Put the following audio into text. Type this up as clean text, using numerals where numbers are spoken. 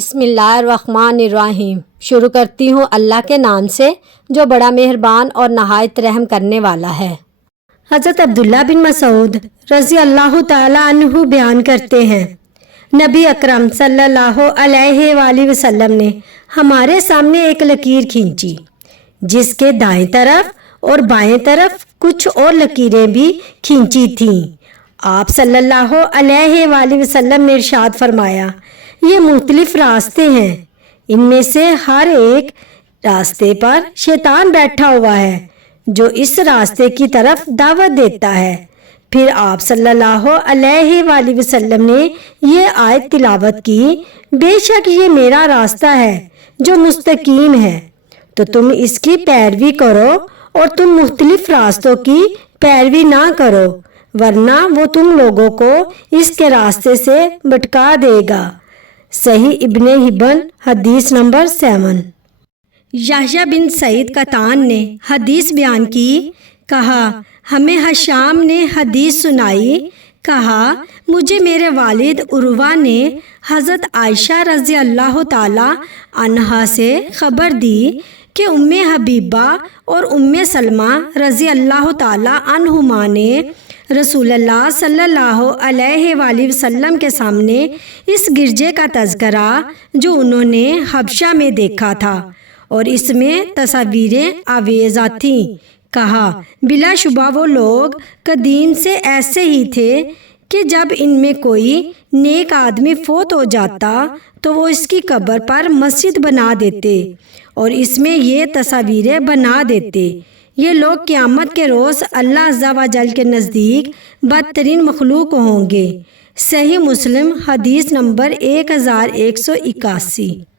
بسم اللہ الرحمن الرحیم۔ شروع کرتی ہوں اللہ کے نام سے جو بڑا مہربان اور نہایت رحم کرنے والا ہے۔ حضرت عبداللہ بن مسعود رضی اللہ تعالیٰ عنہ بیان کرتے ہیں، نبی اکرم صلی اللہ علیہ وآلہ وسلم نے ہمارے سامنے ایک لکیر کھینچی جس کے دائیں طرف اور بائیں طرف کچھ اور لکیریں بھی کھینچی تھیں۔ آپ صلی اللہ علیہ وآلہ وسلم نے ارشاد فرمایا، یہ مختلف راستے ہیں، ان میں سے ہر ایک راستے پر شیطان بیٹھا ہوا ہے جو اس راستے کی طرف دعوت دیتا ہے۔ پھر آپ صلی اللہ علیہ وآلہ وسلم نے یہ آیت تلاوت کی، بے شک یہ میرا راستہ ہے جو مستقیم ہے، تو تم اس کی پیروی کرو اور تم مختلف راستوں کی پیروی نہ کرو، ورنہ وہ تم لوگوں کو اس کے راستے سے بھٹکا دے گا۔ صحیح ابن حبان حدیث نمبر 7۔ یحییٰ بن سعید قطان نے حدیث بیان کی، کہا ہمیں ہشام نے حدیث سنائی، کہا مجھے میرے والد عروہ نے حضرت عائشہ رضی اللہ تعالی عنہا سے خبر دی کہ ام حبیبہ اور ام سلمہ رضی اللہ تعالی عنہما نے رسول اللہ صلی اللہ علیہ وآلہ وسلم کے سامنے اس گرجے کا تذکرہ جو انہوں نے حبشہ میں دیکھا تھا اور اس میں تصاویریں آویزہ تھیں، کہا بلا شبہ وہ لوگ قدیم سے ایسے ہی تھے کہ جب ان میں کوئی نیک آدمی فوت ہو جاتا تو وہ اس کی قبر پر مسجد بنا دیتے اور اس میں یہ تصاویریں بنا دیتے۔ یہ لوگ قیامت کے روز اللہ عز و جل کے نزدیک بدترین مخلوق ہوں گے۔ صحیح مسلم حدیث نمبر 1181۔